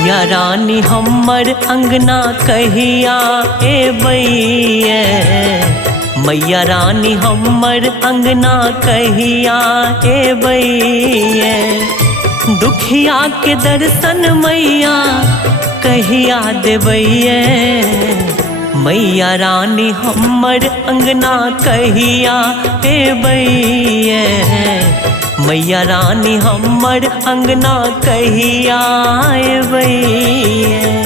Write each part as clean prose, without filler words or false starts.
मैया रानी हमर अंगना कहिया एबैये। मैया रानी हमर अंगना कहिया एबैये। दुखिया के दर्शन मैया कहिया देबैये। मैया रानी हमर अंगना कहिया एबैये। मैया रानी हमर अंगना कहिया एबैये।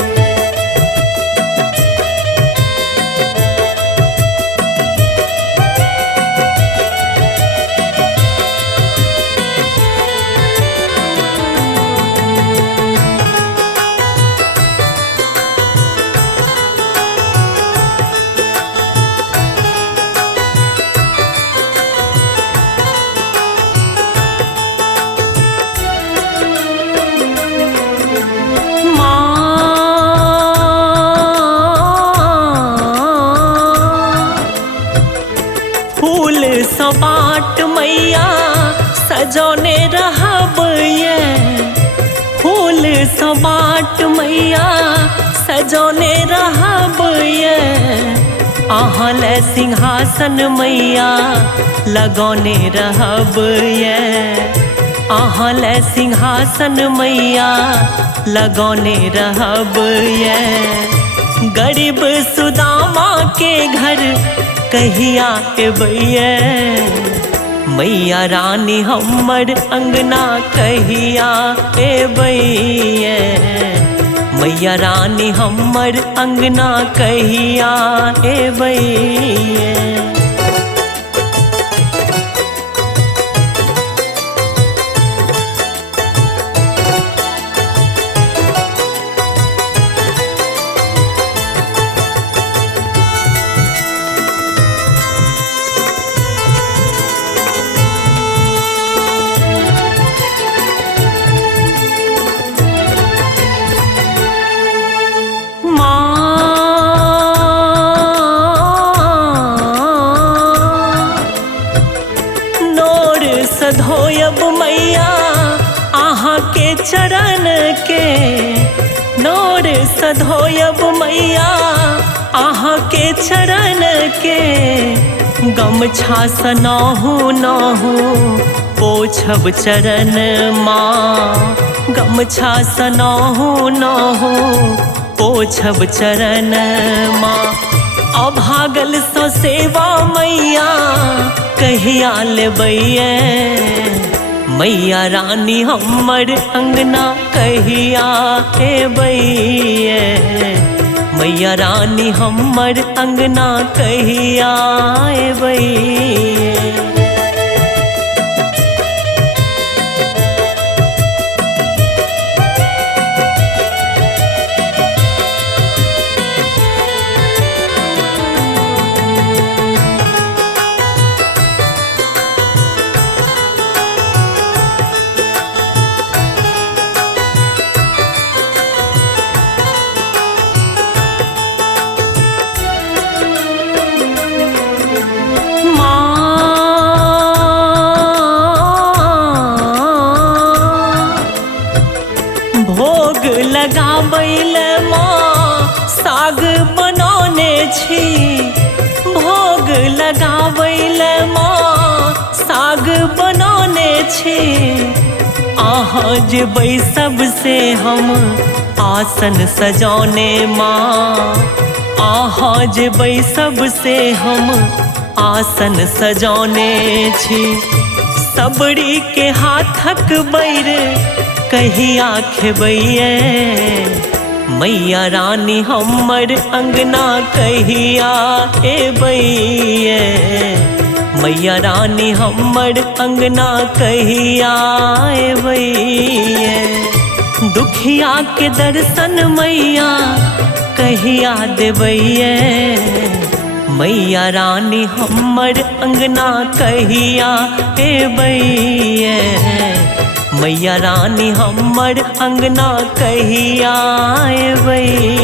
बाट मैया सजौने रहब ये। फूल बाट मैया सजौने रहब ये। अहाँ ले सिंहासन मैया लगौने रहब ये। अहाँ ले सिंहासन मैया लगौने रहब ये। गरीब सुदामा के घर कहिया एबैये। मैया रानी हमर अंगना कहिया एबैये। मैया रानी हमर अंगना कहिया एबैये। धोयब मैया आहाँ के चरण के। नोर सधोयब मैया आहाँ के चरण के। गमछा सनाहू नाहू पोछब चरण माँ। गमछा सनाहू नाहू पोछब चरण माँ। अभागल सो सेवा मैया कहिया लेबैये। मैया रानी हमर अंगना कहिया एबैये। मैया रानी हमर अंगना कहिया एबैये। भोग लगाबैल माँ साग बनौने छी। भोग लगाबैल माँ साग बनौने छी। अहाँ जेबै सबसे हम आसन सजौने माँ। अहाँ जेबै सबसे हम आसन सजौने छी। सबरी के हाथक बैर कहिया खेबैये। मैया रानी हमर अंगना कहिया एबैये। मैया रानी हमर अंगना कहिया एबैये। दुखिया के दर्शन मैया कहिया देबैये। मैया रानी हमर अंगना कहिया एबैये। मैया रानी हमर अंगना कहिया एबैये।